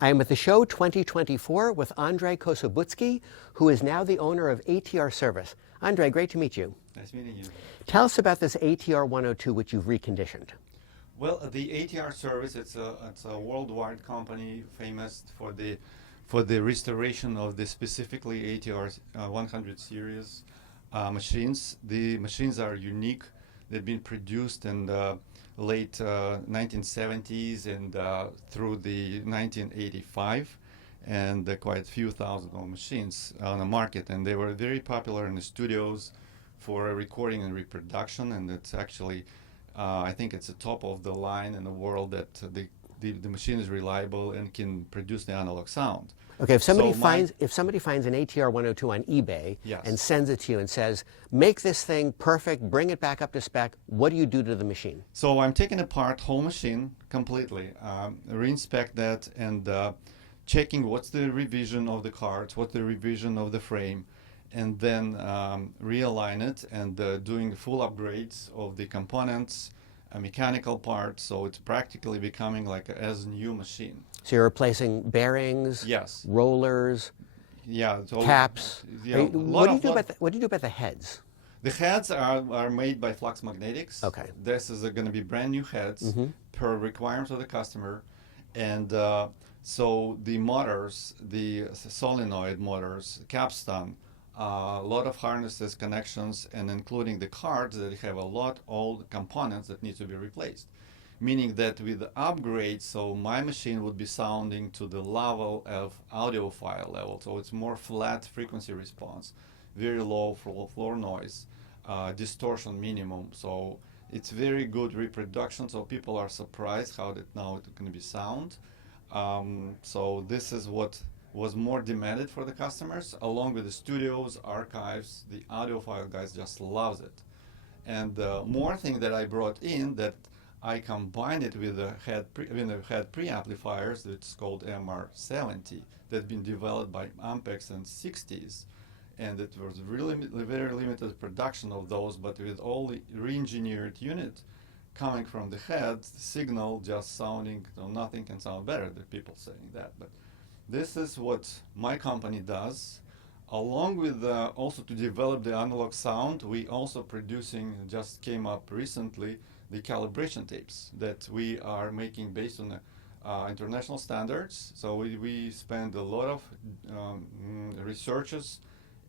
I am at the show 2024 with Andrey Kosobutsky, who is now the owner of ATR Service. Andrey, great to meet you. Nice meeting you. Tell us about this ATR-102, which you've reconditioned. Well, the ATR Service, it's a worldwide company famous for the restoration of the specifically ATR-100 series machines. The machines are unique. They've been produced in the late 1970s and through the 1985, and quite a few thousand of machines on the market, and they were very popular in the studios for recording and reproduction, and it's actually I think it's the top of the line in the world that the machine is reliable and can produce the analog sound. Okay, if somebody finds an ATR-102 on eBay Yes. and sends it to you and says, make this thing perfect, bring it back up to spec, what do you do to the machine? So I'm taking apart whole machine completely, reinspect that, and checking what's the revision of the cards, what's the revision of the frame, and then realign it and doing full upgrades of the components, mechanical parts, so it's practically becoming like a as new machine. So you're replacing bearings, Yes. rollers, Yeah, caps. Yeah, What do you do about the heads? The heads are made by Flux Magnetics. Okay. This is going to be brand new heads per requirement of the customer, and so the motors, the solenoid motors, capstan, a lot of harnesses, connections, and including the cards that have a lot old components that need to be replaced. Meaning that with the upgrade, so my machine would be sounding to the level of audiophile level, so it's more flat frequency response, very low floor noise, distortion minimum, so it's very good reproduction, so people are surprised how that now it's going to be sound. So this is what was more demanded for the customers, along with the studios, archives. The audiophile guys just loves it. And more thing that I brought in, that I combined it with the head preamplifiers. It's called MR-70, that's been developed by Ampex in the 60s, and it was really very limited production of those, but with all the re-engineered unit coming from the head, the signal just sounding, nothing can sound better than people saying that. But this is what my company does. Along with also to develop the analog sound, we also producing, just came up recently, the calibration tapes that we are making based on international standards. So we spend a lot of researches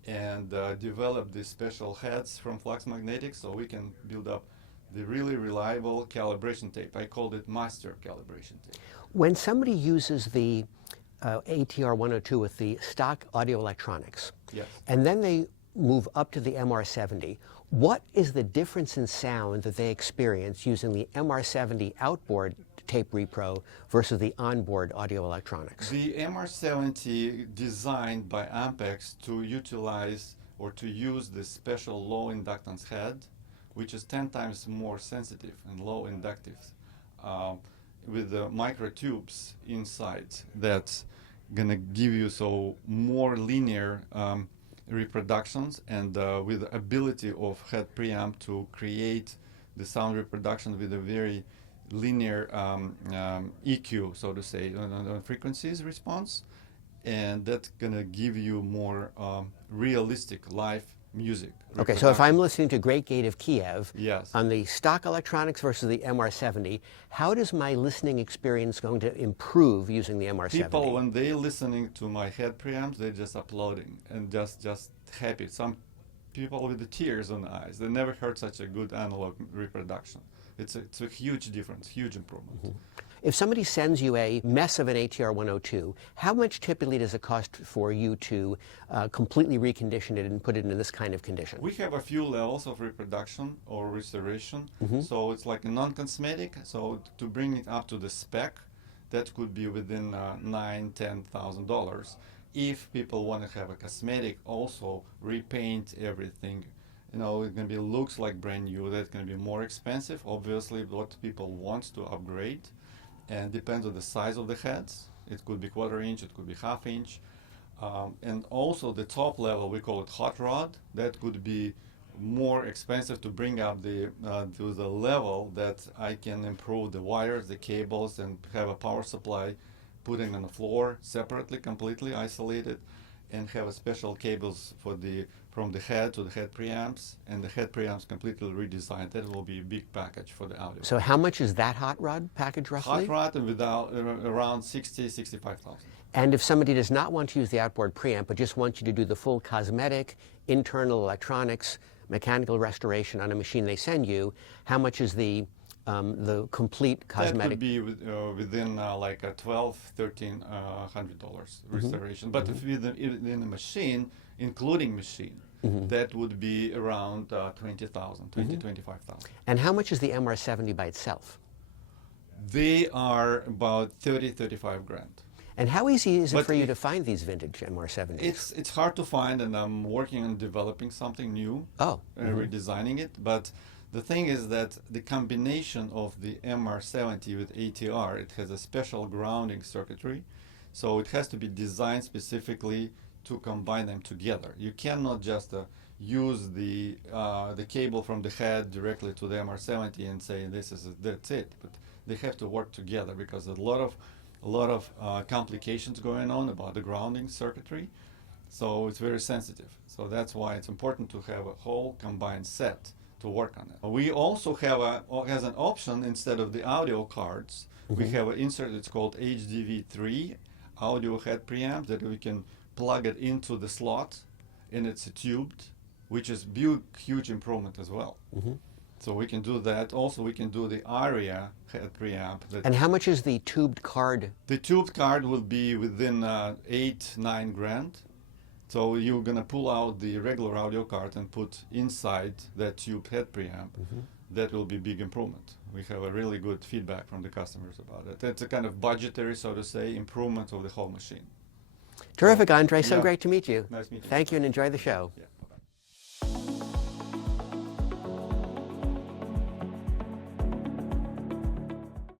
and develop these special heads from Flux Magnetics, so we can build up the really reliable calibration tape. I called it master calibration tape. When somebody uses the ATR-102 with the stock audio electronics, Yes. and then they move up to the MR-70, what is the difference in sound that they experience using the MR-70 outboard tape repro versus the onboard audio electronics? The MR-70 designed by Ampex to utilize or to use this special low inductance head, which is 10 times more sensitive and low inductive, with the micro tubes inside that's gonna give you so more linear reproductions, and with the ability of head preamp to create the sound reproduction with a very linear EQ, so to say, on frequencies response, and that's gonna give you more realistic live music. Okay, so if I'm listening to Great Gate of Kiev Yes. on the stock electronics versus the MR-70, how does my listening experience going to improve using the MR-70? People, when they're listening to my head preamps, they're just applauding and just happy. Some people with the tears on the eyes. They never heard such a good analog reproduction. It's a huge difference, huge improvement. Mm-hmm. If somebody sends you a mess of an ATR-102, how much typically does it cost for you to completely recondition it and put it into this kind of condition? We have a few levels of reproduction or restoration. So it's like a non-cosmetic. So to bring it up to the spec, that could be within $9,000–$10,000. If people want to have a cosmetic, also repaint everything, it's going to be looks like brand new. That's going to be more expensive. Obviously, what people want to upgrade, and depends on the size of the heads. It could be 1/4 inch, it could be 1/2 inch. And also the top level, we call it hot rod. That could be more expensive to bring up to the level that I can improve the wires, the cables, and have a power supply putting on the floor separately, completely isolated, and have a special cables for from the head to the head preamps, and the head preamps completely redesigned. That will be a big package for the audio. So how much is that hot rod package roughly? Hot rod and without around 65,000. And if somebody does not want to use the outboard preamp, but just wants you to do the full cosmetic, internal electronics, mechanical restoration on a machine they send you, how much is the complete cosmetic? That would be within like a $1,200-$1,300 restoration. But if within a machine, including machine, that would be around 20,000, 25,000. And how much is the MR-70 by itself? They are about 35 grand. And how easy is it But for you to find these vintage MR-70s? It's hard to find, and I'm working on developing something new, redesigning it. But the thing is that the combination of the MR-70 with ATR, it has a special grounding circuitry, so it has to be designed specifically to combine them together. You cannot just use the cable from the head directly to the MR-70 and say that's it. But they have to work together because there's a lot of complications going on about the grounding circuitry, so it's very sensitive. So that's why it's important to have a whole combined set to work on it. We also have as an option, instead of the audio cards, we have an insert. It's called HDV3 audio head preamp that we can plug it into the slot, and it's tubed, which is huge improvement as well. So we can do that. Also, we can do the ARIA head preamp. And how much is the tubed card? The tubed card will be within 8-9 grand. So you're gonna pull out the regular audio card and put inside that tube head preamp. That will be big improvement. We have a really good feedback from the customers about it. It's a kind of budgetary, so to say, improvement of the whole machine. Terrific, Andrey. So Yeah. great to meet you. Nice meeting you. Thank you and enjoy the show. Yeah.